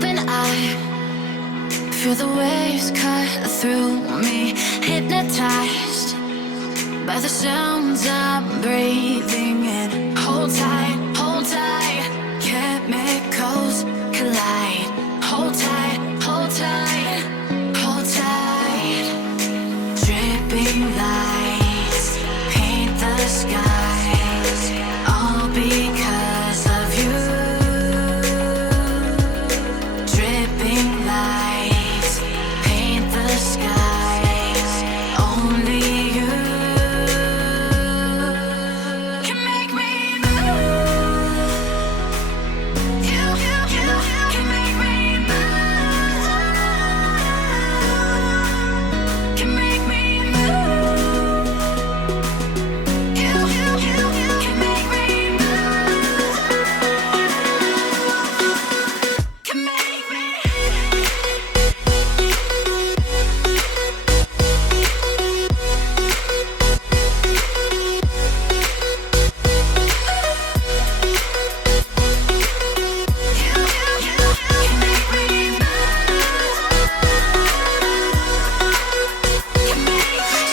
open eye, feel the waves cut through me, hypnotized by the sounds I'm breathing in. Hold tight, chemicals collide. Hold tight, hold tight, hold tight. Dripping lights paint the skies, all because of you. Dripping lights paint the skies, only you can make me move. You can make me move. Can make me move. You can make me move. Can make me.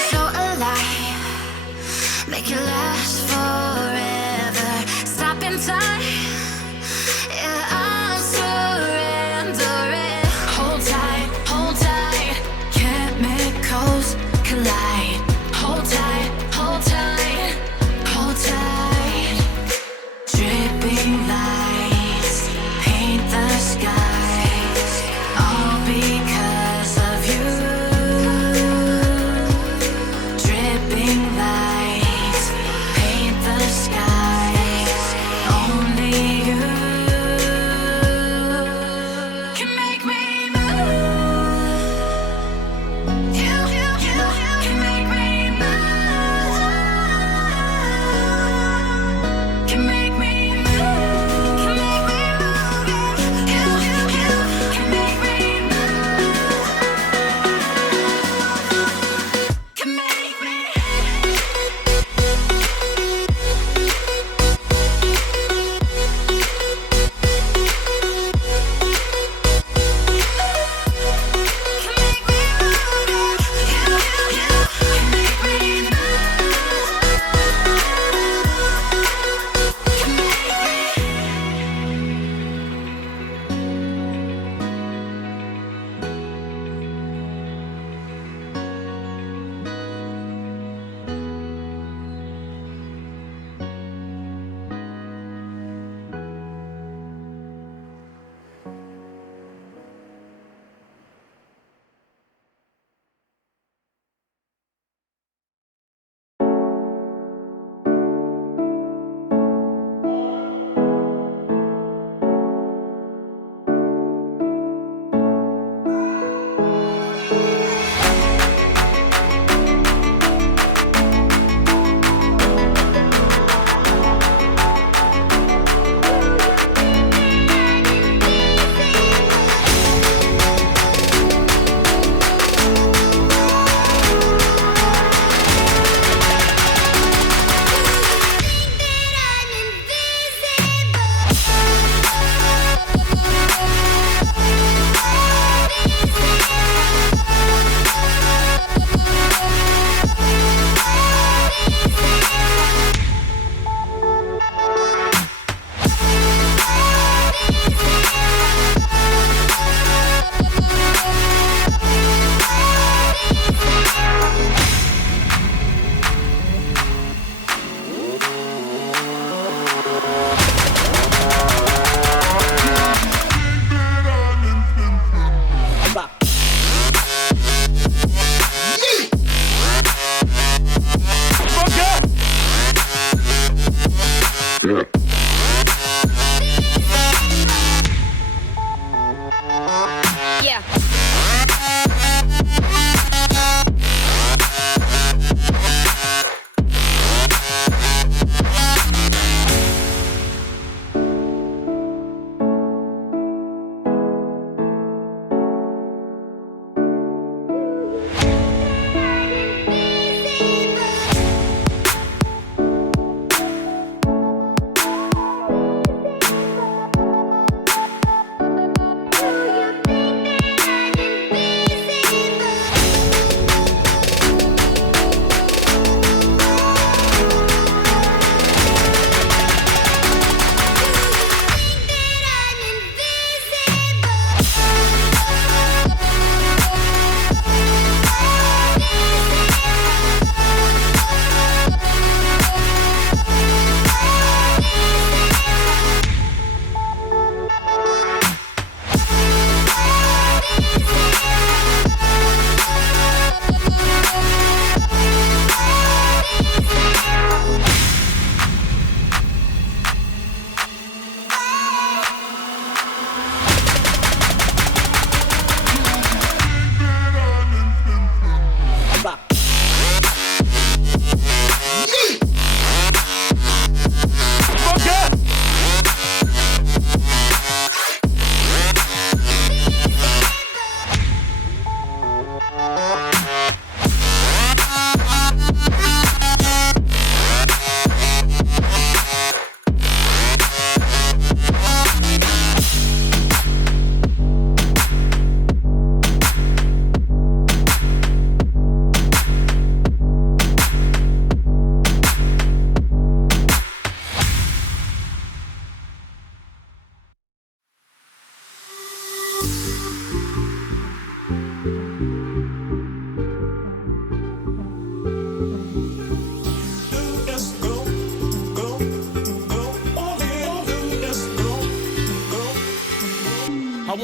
So alive, make it last forever. Stop in time, yeah, I'm surrendering. Hold tight, chemicals collide. Hold tight, hold tight, hold tight. Dripping lights paint the skies, all because of you. Dripping lights paint the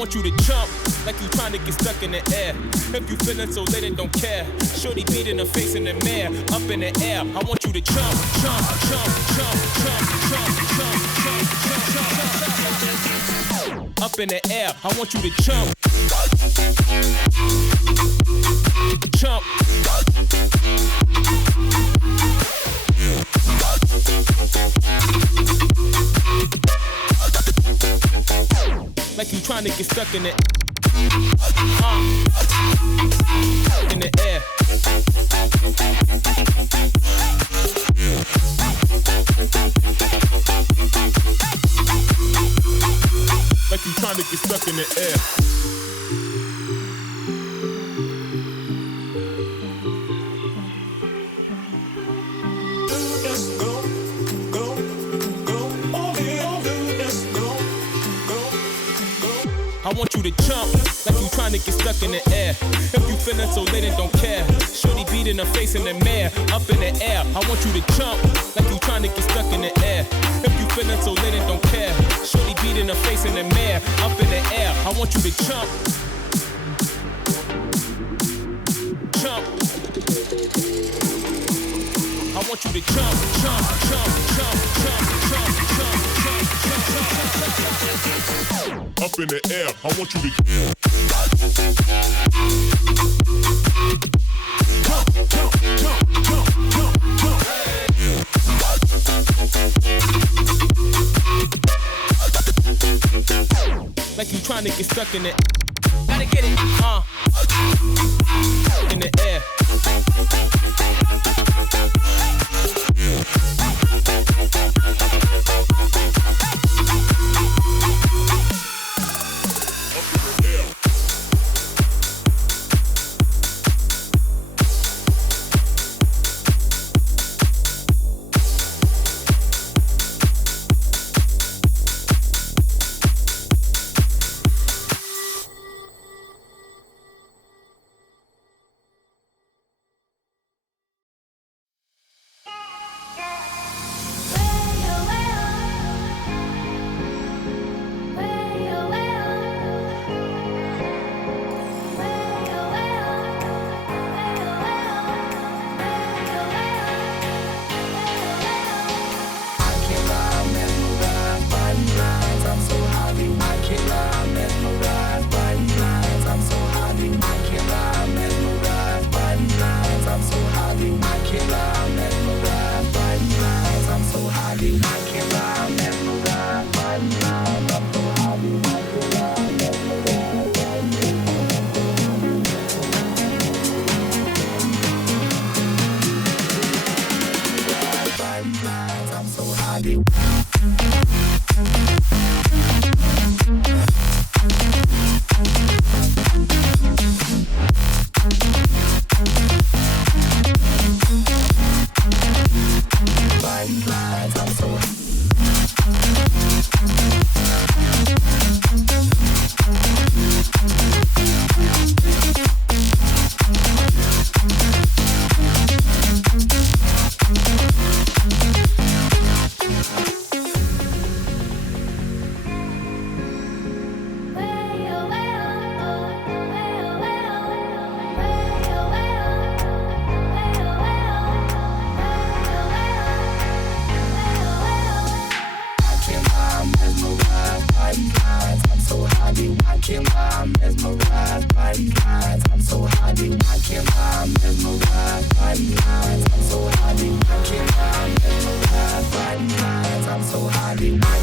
want you to jump like you trying to get stuck in the air. If you feeling so late and don't care, shorty beating her face in the mirror, up in the air. I want you to jump, jump, jump, jump, jump, jump, jump, jump, jump, jump, up in the air. I want you to jump, jump. Like you trying to get stuck in it. In the air. Like you trying to get stuck in the air. I want you to jump like you trying to get stuck in the air. If you feeling so late and don't care, shorty beating her face in the mirror, up in the air. I want you to jump like you trying to get stuck in the air. If you feeling so late and don't care, shorty beating her face in the mirror, up in the air. I want you to jump, jump. I want you to jump, jump, jump, jump, jump, jump, jump, jump, jump, jump. Up in the air, I want you to jump, jump, jump, jump, jump, jump. Like you trying to get stuck in it. Gotta get it, in the air. I'm so happy.